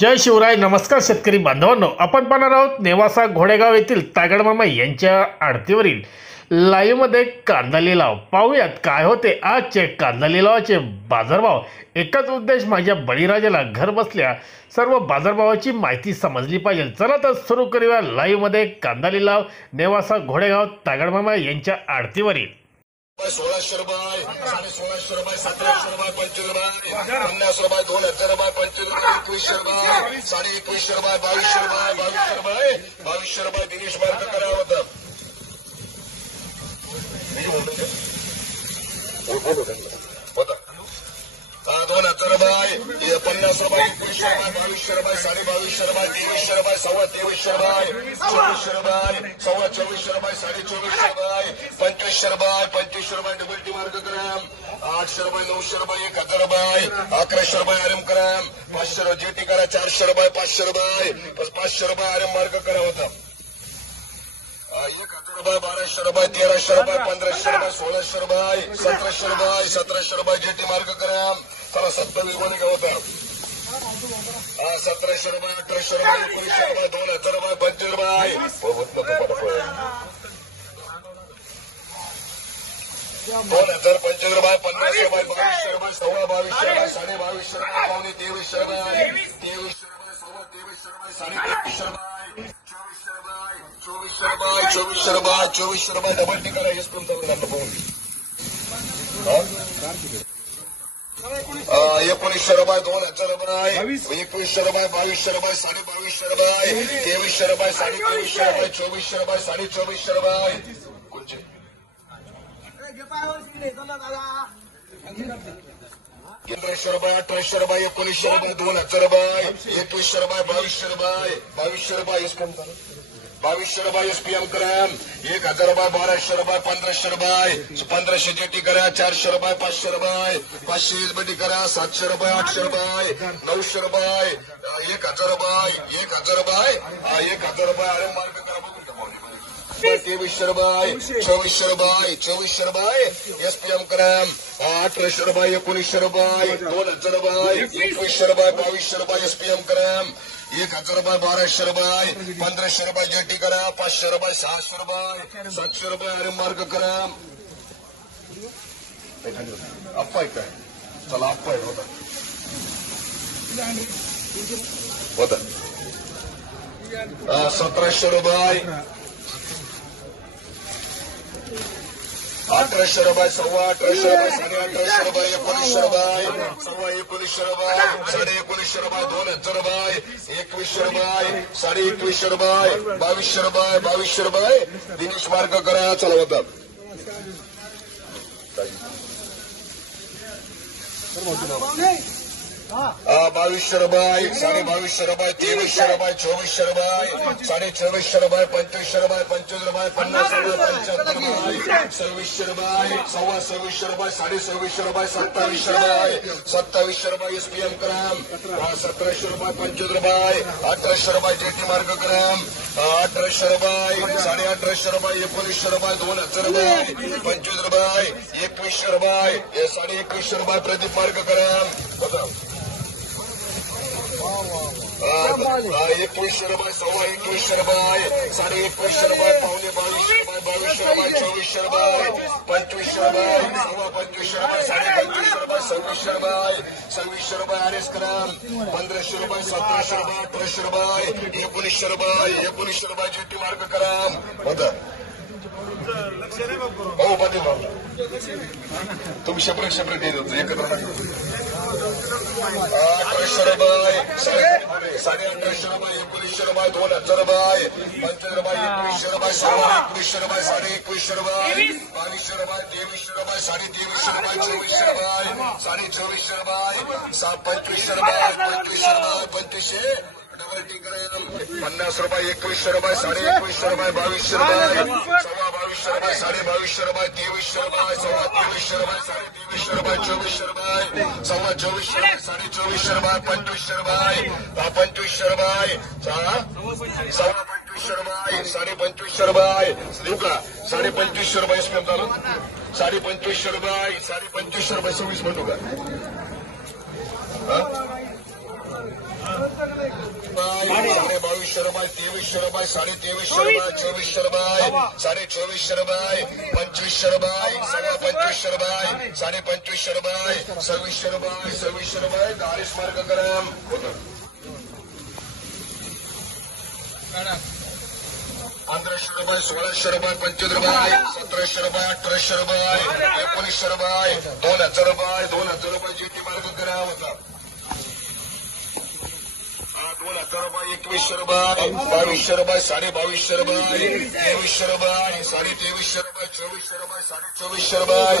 जय शिवराय. नमस्कार शेतकरी बांधवांनो, आपण पाहणार आहोत नेवासा घोडेगाव येथील तागडमामा यांच्या आडतीवरील लाईव्हमध्ये कांदा लिलाव. पाहूयात काय होते आजचे कांदा लिलावाचे बाजारभाव. एकच उद्देश, माझ्या बळीराजाला घर बसल्या सर्व बाजारभावाची माहिती समजली पाहिजे. चला तर सुरू करूया लाईव्हमध्ये कांदा लिलाव नेवासा घोडेगाव तागडमामा यांच्या आडतीवरील. 1600 रुपये, 1650 रुपये, 1700 रुपये, 25 रुपये, 50 रुपये, 2000 रुपये, 25 रुपये, 2100 रुपये, 2150 रुपये, 2200 रुपये, 2200 रुपये, 2200 रुपये. दिनेश मार्ग करा होतं. होता 2000 रुपये, 50 रुपये, 2100 रुपये, 2200 रुपये, 2250 रुपये, 2300 रुपये, 2300 रुपये, 2400 रुपये, 2400 रुपये, 2400 रुपये, 2500 रुपये, 2500 रुपये डबल टी मार्ग ग्राम, 800 रुपये, 900 रुपये, 1000 रुपये, 1100 रुपये आरएम ग्राम, 500 जेटी करा, 400 रुपये, 500 रुपये, 500 रुपये आरएम मार्ग करा होता. 1000 रुपये, 1200 रुपये, 1300 रुपये, 1500 रुपये, 1600 रुपये, 1700 रुपये, 1700 रुपये जेटी मार्ग ग्राम. चला 27 कोणी का होता. 1700 रुपये, 1800 रुपये, 1900 रुपये, 2000 रुपये, 25 रुपये, 2025 रुपये, 50 रुपये, 2200 रुपये, 2200 रुपये, 2250 रुपये, 2300 रुपये, 2300 रुपये, 2300 रुपये, 2300 रुपये, 2400 रुपये, 2400 रुपये डबल टी करा. हेच तुमचं उदाहरण पाहून 1900 रुपये, 2000 रुपये, 2100 रुपये, 2200 रुपये, 2250 रुपये, 2300 रुपये, 2300 रुपये, 2400 रुपये, 2450 रुपये. 1500 रुपये, 1800 रुपये, 1900 रुपये, 2000 रुपये, 2100 रुपये, 2200 रुपये, 2200 रुपये 2200 रुपये एसपीएम ग्राम, 1000 रुपये, 1200 रुपये, 1500 रुपये, 1500 जेटी करा, 400 रुपये, 500 रुपये, 500 एसबीटी करा, 700 रुपये, 800 रुपये, 900 रुपये, 1000 रुपये, 1000 रुपये, 1000 रुपये अरे मार्ग करा. बघून 2300 रुपये, 2400 रुपये, 2400 रुपये एसपीएम ग्राम, 1800 रुपये, 1900 रुपये, 2000 रुपये, 2100 रुपये, 2200 रुपये एसपीएम ग्राम, 1000 रुपये, 1200 रुपये, 1500 रुपये जेटी करा, 500 रुपये, 600 रुपये, 700 रुपये अरे मार्ग करा. अप्पा काय चला अप्पा होता 1700 रुपये, 1800 रुपये, 1800 रुपये, 1800 रुपये, 1900 रुपये, 1900 रुपये, 1950 रुपये, 2000 रुपये, 2100 रुपये, 2150 रुपये, 2200 रुपये, 2200 रुपये दिनेश मार्ग करा. चला होता 2200 रुपये, 2250 रुपये, 2300 रुपये, 2400 रुपये, 2450 रुपये, 2500 रुपये, 25 रुपये, 50 रुपये, 75 रुपये, 2600 रुपये, 2600 रुपये, 2600 रुपये, 2700 रुपये, 2700 रुपये एसपीएम ग्राम, 1700 रुपये, 25 रुपये, 1800 रुपये जेटी मार्ग ग्राम, 1800 रुपये, 1850 रुपये, 1900 रुपये, 2000 रुपये, 25 रुपये, 2100 रुपये, 2150 रुपये प्रदीप मार्ग ग्राम. 2100 रुपये, 2150 रुपये, 2150 रुपये, 2200 रुपये, 2200 रुपये, 2400 रुपये, 2500 रुपये, 2500 रुपये, 2550 रुपये, 2600 रुपये, 2600 रुपये आरएस ग्राम, 1500 रुपये, 1700 रुपये, 1800 रुपये, 1900 रुपये, 1900 रुपये जेटी मार्ग ग्राम. होता हो पाटील भाऊ तुम्ही सेपरेट येत होतो एकत्र 1800 रुपये, 1850 रुपये, 1900 रुपये, 2000 रुपये, 25 रुपये, 2100 रुपये, 2150 रुपये, 2150 रुपये, 2200 रुपये, 2300 रुपये, 2350 रुपये, 2400 रुपये, 2400 रुपये, 2500 रुपये, 2500 रुपये, 2500 डबल टी ग्राम, 50 रुपये, 2100 रुपये, 2150 रुपये, 2200 रुपये, 2200 रुपये, 2250 रुपये, 2300 रुपये, 2300 रुपये, 2300 रुपये, 2400 रुपये, 2400 रुपये, 2400 रुपये, 2500 रुपये, 2500 रुपये, 2500 रुपये, 2500 रुपये देऊ का. 2550 रुपये एसपीएम झालं. 2550 रुपये, 2550 रुपये 26 म्हणू का. 2200 रुपये 2300 रुपये 2350 रुपये 2400 रुपये 2450 रुपये 2500 रुपये 2500 रुपये 2550 रुपये 2600 रुपये 2600 रुपये 40 मार्क करा 1500 रुपये 1600 रुपये 25 रुपये 1700 रुपये 1800 रुपये 1900 रुपये 2000 रुपये 2000 रुपये जीटी मार्क करा होता 2000 रुपये 2100 रुपये 2200 रुपये 2250 रुपये 2300 रुपये 2350 रुपये 2400 रुपये 2450 रुपये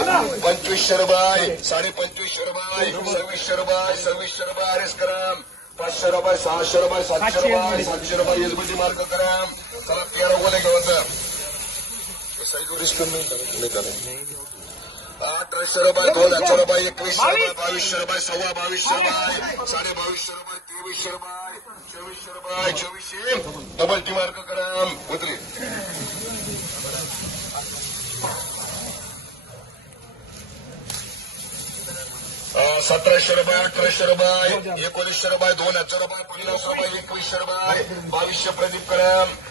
2500 रुपये 2550 रुपये 2600 रुपये 2600 रुपये आरएस करा 500 रुपये 600 रुपये 700 रुपये 700 रुपये एसबीटी मार्क करा चला 13 गोले घेऊन सही रिस्क नाही 1800 रुपये 2000 रुपये 2100 रुपये 2200 रुपये 2250 रुपये 2250 रुपये 2300 रुपये 2400 रुपये 2400 डबल टी मार्क करा उतरी 1700 रुपये 1800 रुपये 1900 रुपये 2000 रुपये 50 रुपये 2100 रुपये 2200 प्रदीप करा